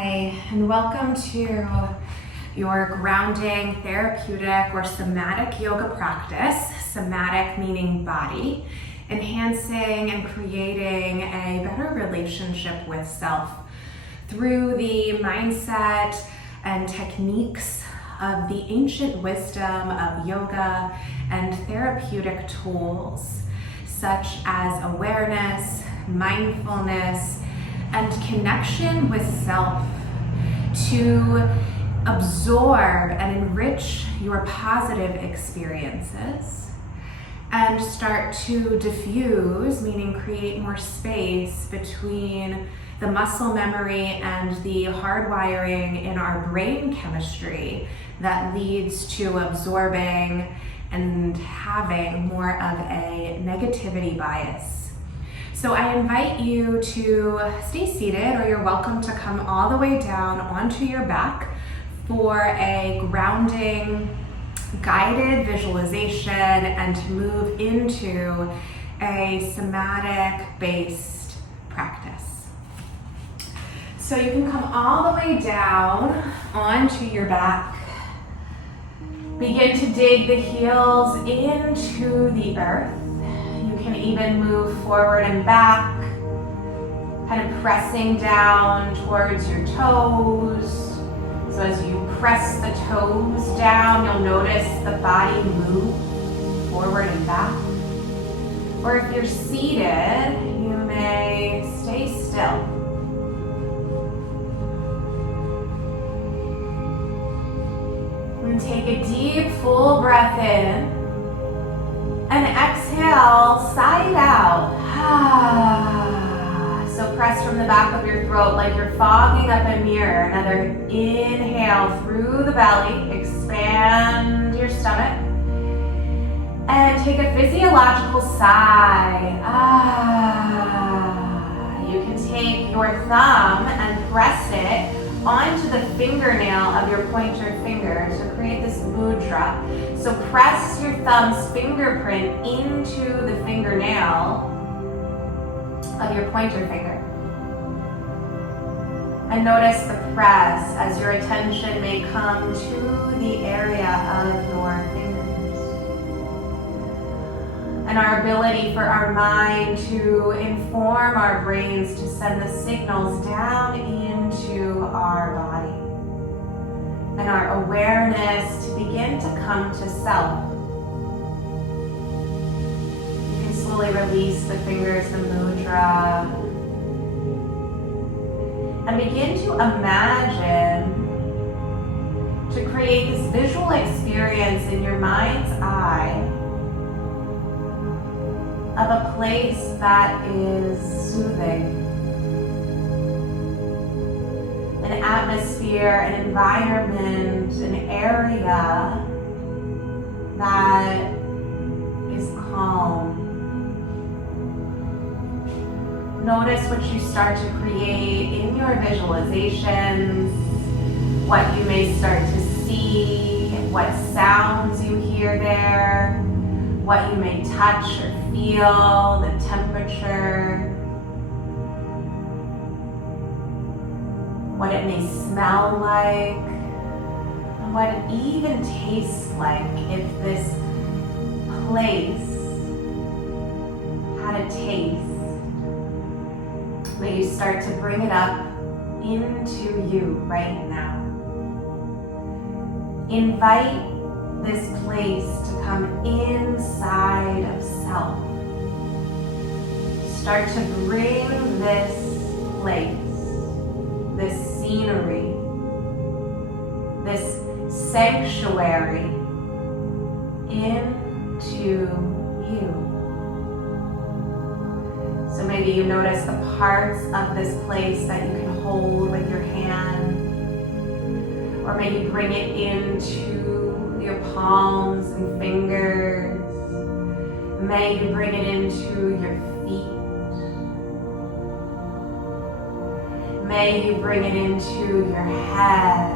Hi, and welcome to your grounding, therapeutic, or somatic yoga practice. Somatic meaning body, enhancing and creating a better relationship with self through the mindset and techniques of the ancient wisdom of yoga and therapeutic tools such as awareness, mindfulness, and connection with self to absorb and enrich your positive experiences and start to diffuse, meaning create more space between the muscle memory and the hardwiring in our brain chemistry that leads to absorbing and having more of a negativity bias. So I invite you to stay seated, or you're welcome to come all the way down onto your back for a grounding, guided visualization and to move into a somatic-based practice. So you can come all the way down onto your back. Begin to dig the heels into the earth. You can even move forward and back, kind of pressing down towards your toes. So as you press the toes down, you'll notice the body move forward and back. Or if you're seated, you may stay still. And take a deep, full breath in. And exhale, sigh it out. So press from the back of your throat like you're fogging up a mirror. Another inhale through the belly, expand your stomach. And take a physiological sigh. You can take your thumb and press it onto the fingernail of your pointer finger to create this mudra. So press your thumb's fingerprint into the fingernail of your pointer finger. And notice the press as your attention may come to the area of your fingers. And our ability for our mind to inform our brains to send the signals down into our body. And our awareness to begin to come to self. You can slowly release the fingers, the mudra. And begin to imagine, to create this visual experience in your mind's eye of a place that is soothing. An atmosphere, an environment, an area that is calm. Notice what you start to create in your visualizations, what you may start to see, what sounds you hear there, what you may touch or feel, the temperature, what it may smell like, and what it even tastes like if this place had a taste. May you start to bring it up into you right now. Invite this place to come inside of self. Start to bring this place, this scenery, this sanctuary into you. So maybe you notice the parts of this place that you can hold with your hand, or maybe bring it into your palms and fingers. May you bring it into your feet. May you bring it into your head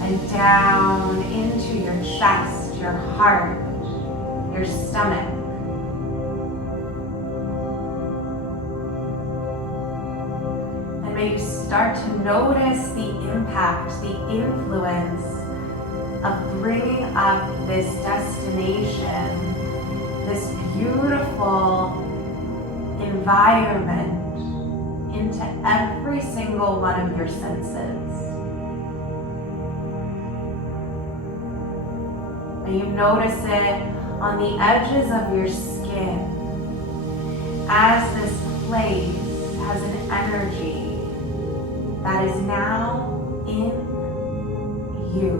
and down into your chest, your heart, your stomach. may you start to notice the impact, the influence of bringing up this destination, this beautiful environment into every single one of your senses. And you notice it on the edges of your skin as this place has an energy that is now in you.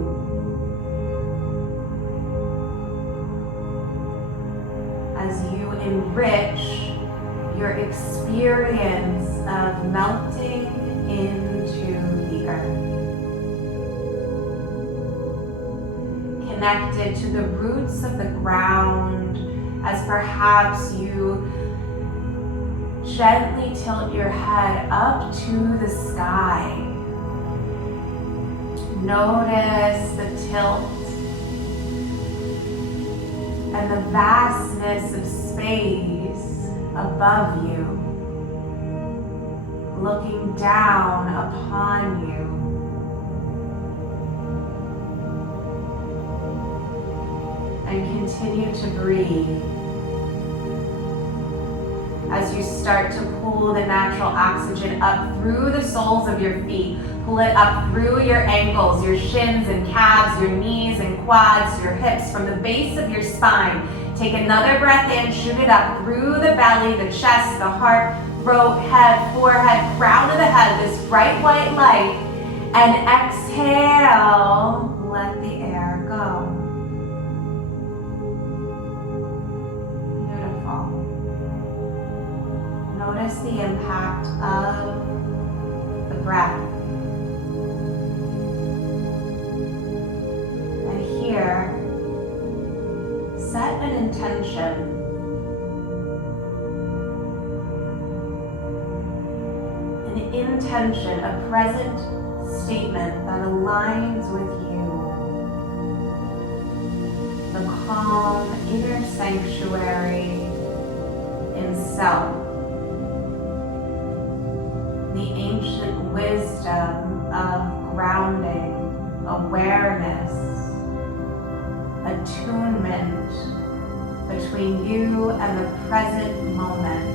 As you enrich your experience of melting into the earth. Connected to the roots of the ground, as perhaps you gently tilt your head up to the sky. Notice the tilt and the vastness of space above you, looking down upon you. And continue to breathe as you start to pull the natural oxygen up through the soles of your feet. Pull it up through your ankles, your shins and calves, your knees and quads, your hips, from the base of your spine. Take another breath in, shoot it up through the belly, the chest, the heart, throat, head, forehead, crown of the head, this bright white light. And exhale, let the air go. Beautiful. Notice the impact of the breath. And here, set an intention. An intention, a present statement that aligns with you. The calm inner sanctuary in self. The ancient wisdom of grounding, awareness, attunement between you and the present moment.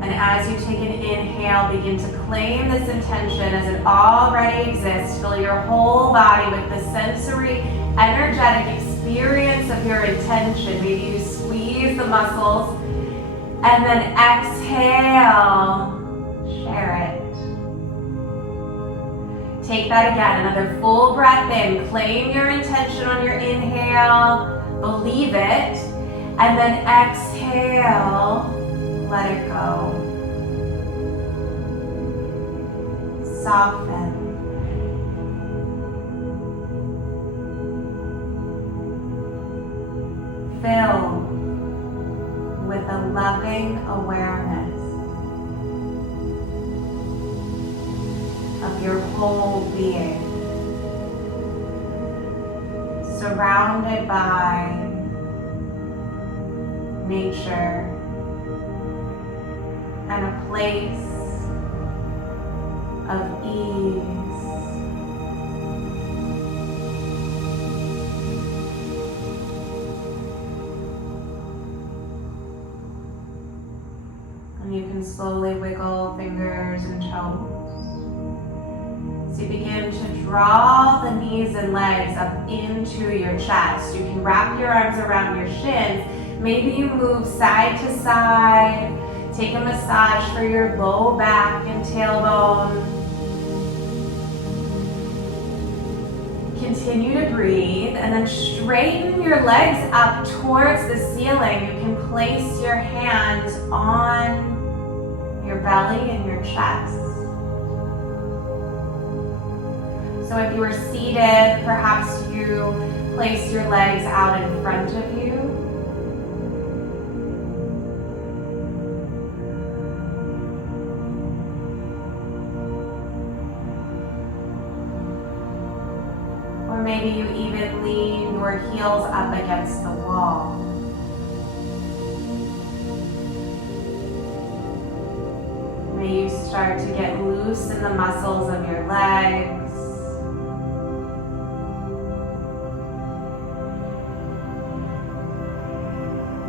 And as you take an inhale, begin to claim this intention as it already exists. Fill your whole body with the sensory, energetic experience of your intention. Maybe you squeeze the muscles and then exhale, share it. Take that again, another full breath in. Claim your intention on your inhale, believe it, and then exhale, let it go. Soften. Fill with a loving awareness of your whole being, surrounded by nature and a place of ease. And you can slowly wiggle fingers and toes. So you begin to draw the knees and legs up into your chest. You can wrap your arms around your shins. Maybe you move side to side. Take a massage for your low back and tailbone. Continue to breathe and then straighten your legs up towards the ceiling. You can place your hands on your belly and your chest. So if you were seated, perhaps you place your legs out in front of you. Maybe you even lean your or heels up against the wall. May you start to get loose in the muscles of your legs.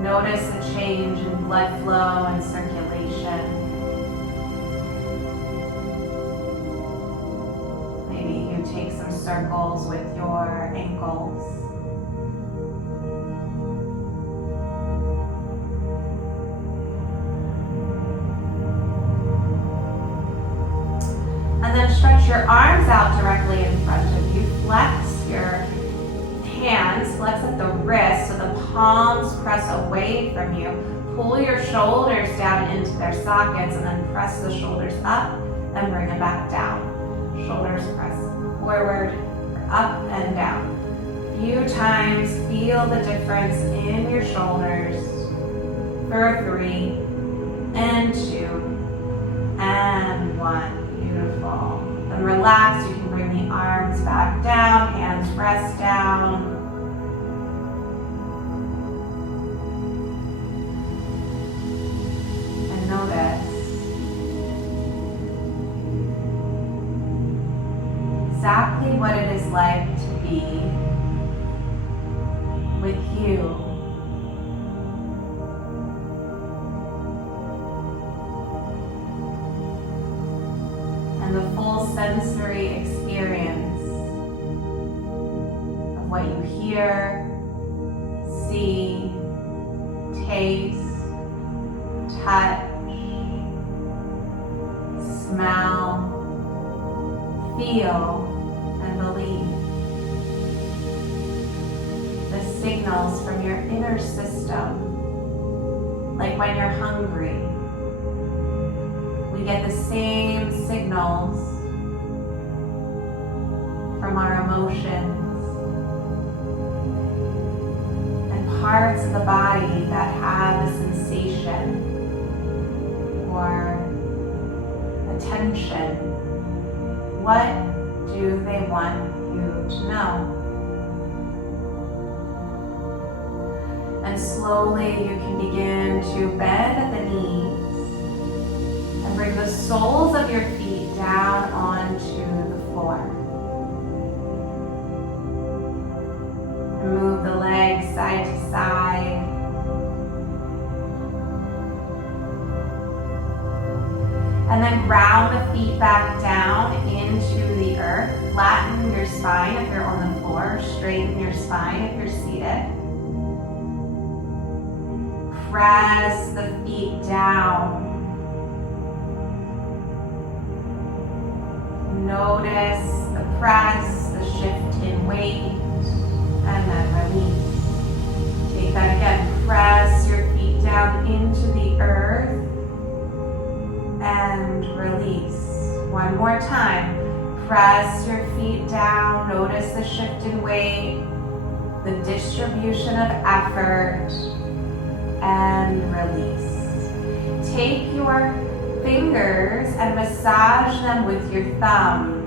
Notice a change in blood flow and circulation. Maybe you take some circles with your ankles. And then stretch your arms out directly in front of you. Flex your hands, flex at the wrist so the palms press away from you. Pull your shoulders down into their sockets and then press the shoulders up and bring them back down. Shoulders press forward, up and down. A few times, feel the difference in your shoulders for 3 and 2 and 1. Beautiful. Then relax. You can bring the arms back down, hands rest down. And notice exactly what it is like to be with you. And the full sensory experience of what you hear, see, taste, touch, smell, feel, and believe. The signals from your inner system, like when you're hungry. We get the same signals from our emotions and parts of the body that have a sensation or attention. What do they want you to know? And slowly you can begin to bend at the knees. Bring the soles of your feet down onto the floor. Move the legs side to side. And then ground the feet back down into the earth. Flatten your spine if you're on the floor. Straighten your spine if you're seated. Press the feet down. Notice the press, the shift in weight, and then release. Take that again. Press your feet down into the earth and release. One more time. Press your feet down. Notice the shift in weight, the distribution of effort, and release. Take your fingers and massage them with your thumb.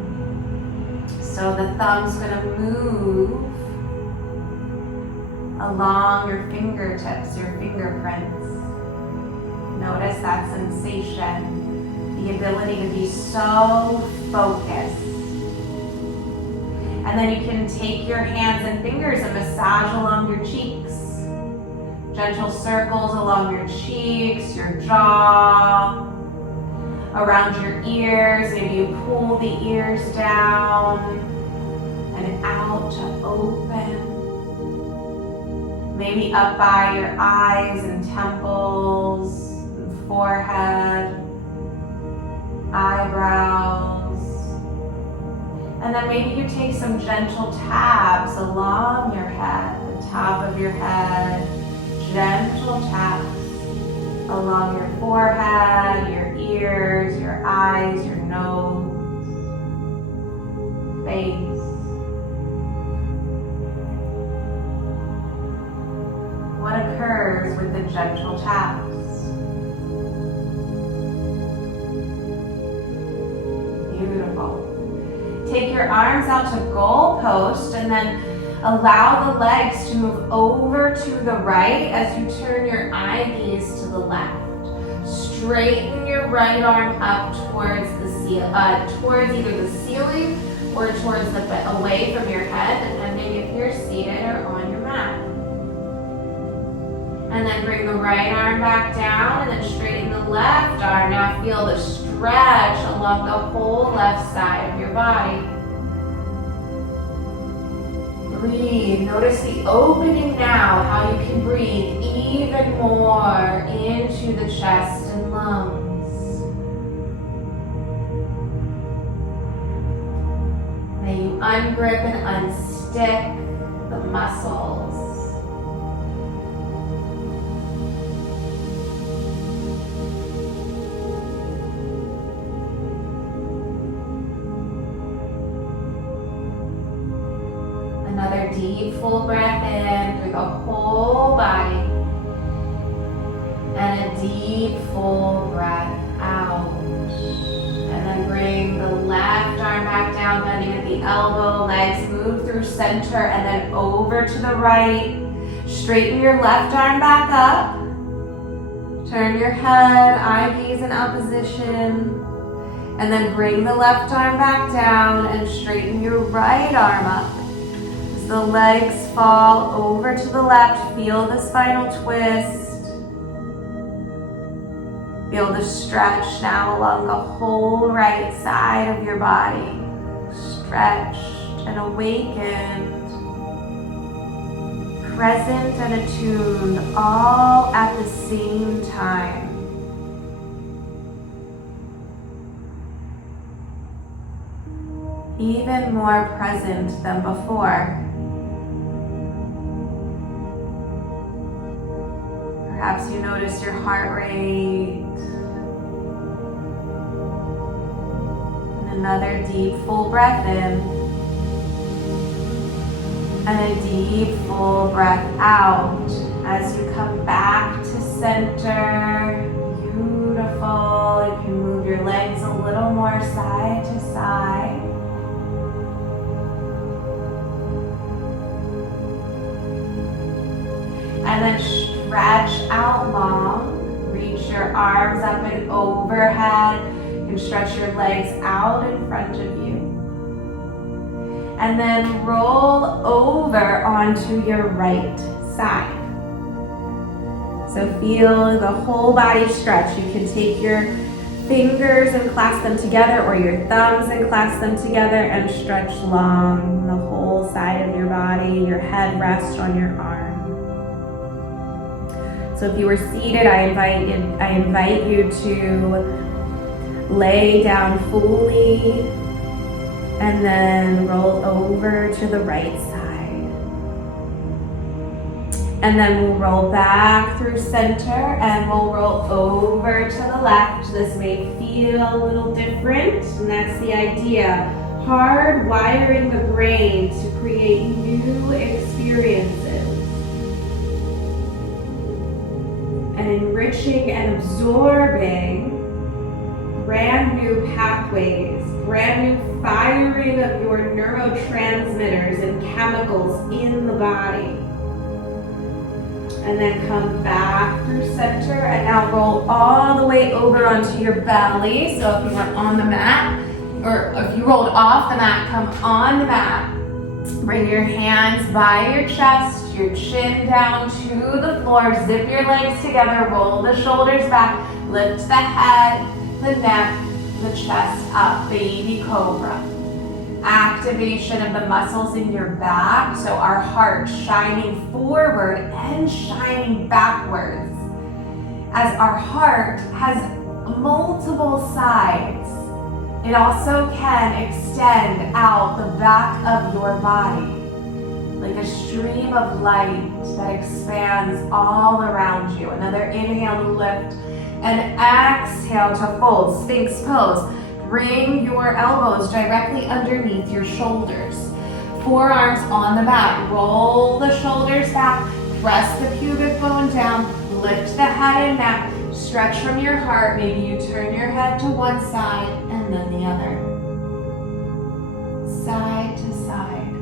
So the thumb's going to move along your fingertips, your fingerprints. Notice that sensation, the ability to be so focused. And then you can take your hands and fingers and massage along your cheeks. Gentle circles along your cheeks, your jaw, around your ears. Maybe you pull the ears down and out to open. Maybe up by your eyes and temples, and forehead, eyebrows. And then maybe you take some gentle taps along your head, the top of your head, gentle taps along your forehead, your ears, your eyes, your nose, face. What occurs with the gentle taps? Beautiful. Take your arms out to goal post and then Allow the legs to move over to the right as you turn your eye gaze to the left. Straighten your right arm up towards towards either the ceiling or towards away from your head, depending if you're seated or on your mat. And then bring the right arm back down and then straighten the left arm. Now feel the stretch along the whole left side of your body. Breathe. Notice the opening now, how you can breathe even more into the chest and lungs. May you ungrip and unstick the muscles. Another deep full breath in through the whole body. And a deep full breath out. And then bring the left arm back down, bending at the elbow, legs move through center and then over to the right. Straighten your left arm back up. Turn your head, eye gaze in opposition. And then bring the left arm back down and straighten your right arm up. As the legs fall over to the left, feel the spinal twist. Feel the stretch now along the whole right side of your body. Stretched and awakened. Present and attuned all at the same time. Even more present than before. Perhaps you notice your heart rate. And another deep full breath in. And a deep full breath out as you come back to center. Beautiful. You can move your legs a little more side to side. And then stretch out long. Reach your arms up and overhead. You can stretch your legs out in front of you. And then roll over onto your right side. So feel the whole body stretch. You can take your fingers and clasp them together, or your thumbs and clasp them together and stretch long the whole side of your body. Your head rests on your arm. So if you were seated, I invite you to lay down fully and then roll over to the right side. And then we'll roll back through center and we'll roll over to the left. This may feel a little different, and that's the idea. Hardwiring the brain to create new experiences. And enriching and absorbing brand new pathways, brand new firing of your neurotransmitters and chemicals in the body. And then come back through center and now roll all the way over onto your belly. So if you were on the mat, or if you rolled off the mat, come on the mat. Bring your hands by your chest, your chin down to the floor. Zip your legs together, roll the shoulders back, lift the head, the neck, the chest up, baby cobra. Activation of the muscles in your back, so our heart shining forward and shining backwards. As our heart has multiple sides, it also can extend out the back of your body like a stream of light that expands all around you. Another inhale to lift and exhale to fold, Sphinx pose. Bring your elbows directly underneath your shoulders. Forearms on the mat. Roll the shoulders back. Press the pubic bone down. Lift the head and neck. Stretch from your heart. Maybe you turn your head to one side and then the other. Side to side.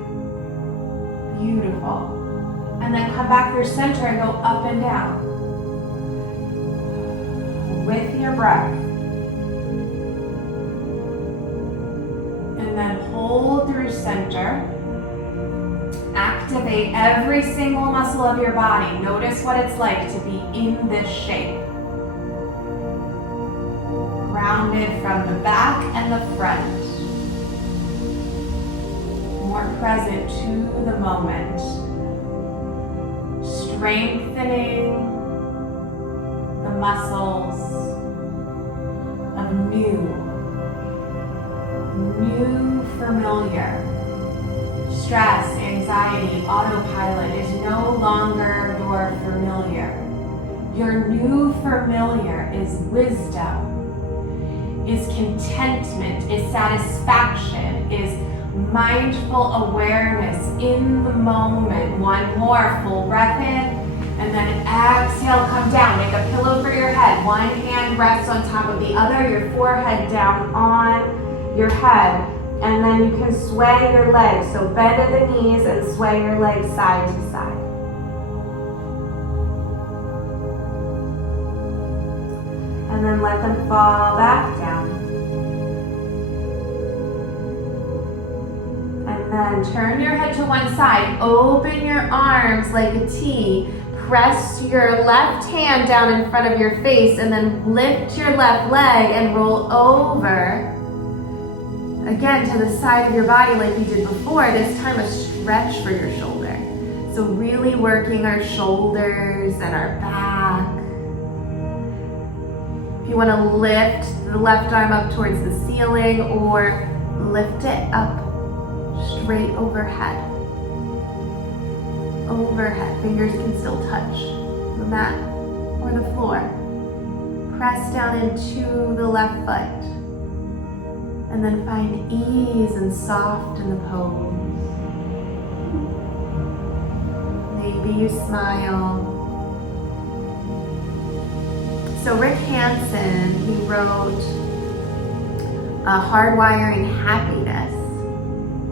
Beautiful. And then come back through center and go up and down with your breath. And then hold through center. Activate every single muscle of your body. Notice what it's like to be in this shape. Grounded from the back and the front. More present to the moment. Strengthening the muscles of new familiar. Stress, anxiety, autopilot is no longer your familiar. Your new familiar is wisdom, is contentment, is satisfaction, is mindful awareness in the moment. One more full breath in, and then exhale, come down. Make a pillow for your head. One hand rests on top of the other, your forehead down on your head. And then you can sway your legs. So bend at the knees and sway your legs side to side. And then let them fall back down. And then turn your head to one side. Open your arms like a T. Press your left hand down in front of your face and then lift your left leg and roll over. Again, to the side of your body like we did before, this time a stretch for your shoulder. So really working our shoulders and our back. If you want to lift the left arm up towards the ceiling or lift it up straight overhead. Overhead, fingers can still touch the mat or the floor. Press down into the left foot. And then find ease and soft in the pose. Maybe you smile. So Rick Hansen, he wrote Hardwiring Happiness.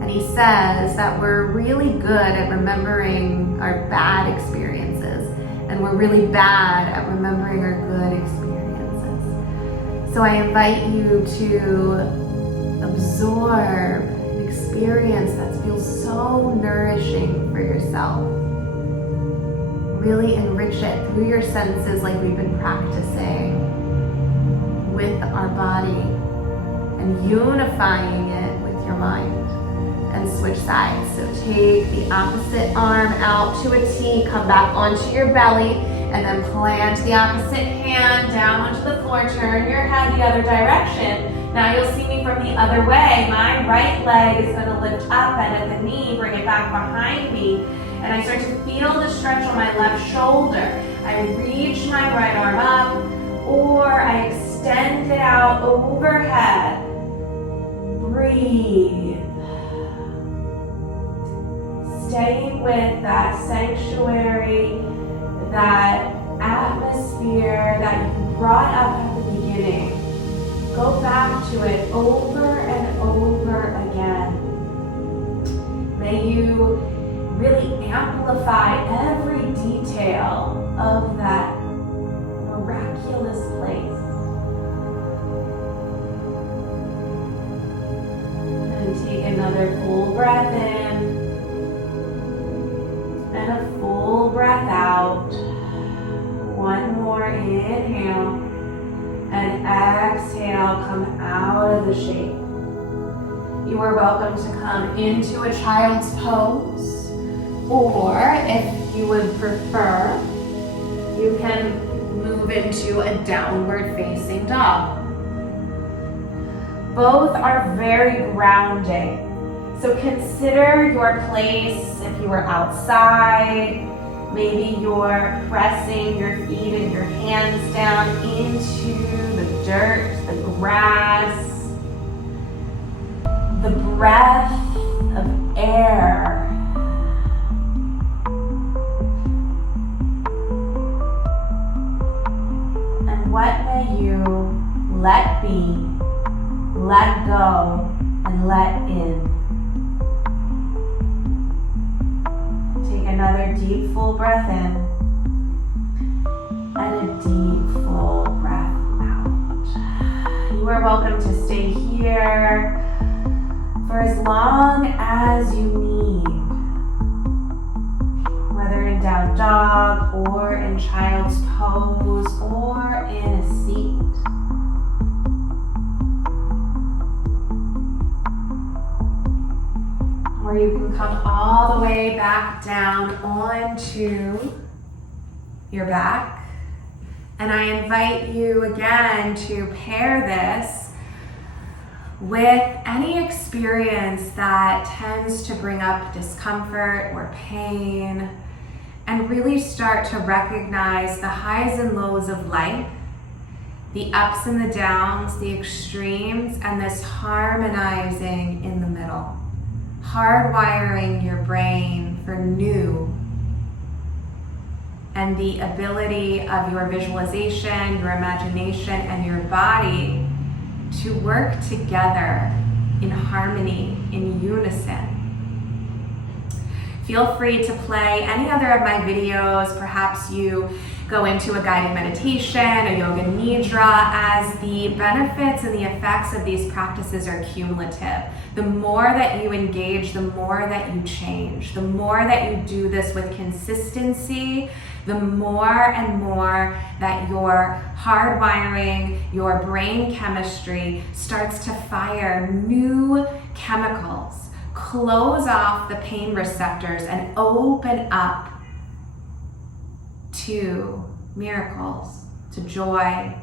And he says that we're really good at remembering our bad experiences. And we're really bad at remembering our good experiences. So I invite you to absorb an experience that feels so nourishing for yourself. Really enrich it through your senses like we've been practicing with our body and unifying it with your mind. And switch sides. So take the opposite arm out to a T, come back onto your belly, and then plant the opposite hand down onto the floor. Turn your head the other direction. Now you'll see me from the other way. My right leg is going to lift up and at the knee, bring it back behind me. And I start to feel the stretch on my left shoulder. I reach my right arm up, or I extend it out overhead. Breathe. Staying with that sanctuary, that atmosphere that you brought up at the beginning. Go back to it over and over again. May you really amplify every detail of that miraculous place. And take another full breath in. And a full breath out. One more inhale. And exhale, come out of the shape. You are welcome to come into a child's pose. Or if you would prefer, you can move into a downward facing dog. Both are very grounding. So consider your place if you were outside. Maybe you're pressing your feet and your hands down into the dirt, the grass, the breath of air. And what may you let be, let go, and let in. another deep full breath in and a deep full breath out. You are welcome to stay here for as long as you need, whether in down dog or in child's pose or in a seat. Or you can come all the way back down onto your back. And I invite you again to pair this with any experience that tends to bring up discomfort or pain, and really start to recognize the highs and lows of life, the ups and the downs, the extremes, and this harmonizing in the middle. Hardwiring your brain for new, and the ability of your visualization, your imagination, and your body to work together in harmony, in unison. Feel free to play any other of my videos. Perhaps you go into a guided meditation, a yoga nidra, as the benefits and the effects of these practices are cumulative. The more that you engage, the more that you change. The more that you do this with consistency, the more and more that your hardwiring, your brain chemistry starts to fire new chemicals, close off the pain receptors, and open up to miracles, to joy,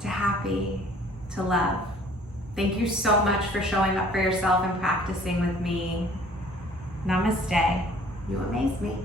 to happy, to love. Thank you so much for showing up for yourself and practicing with me. Namaste. You amaze me.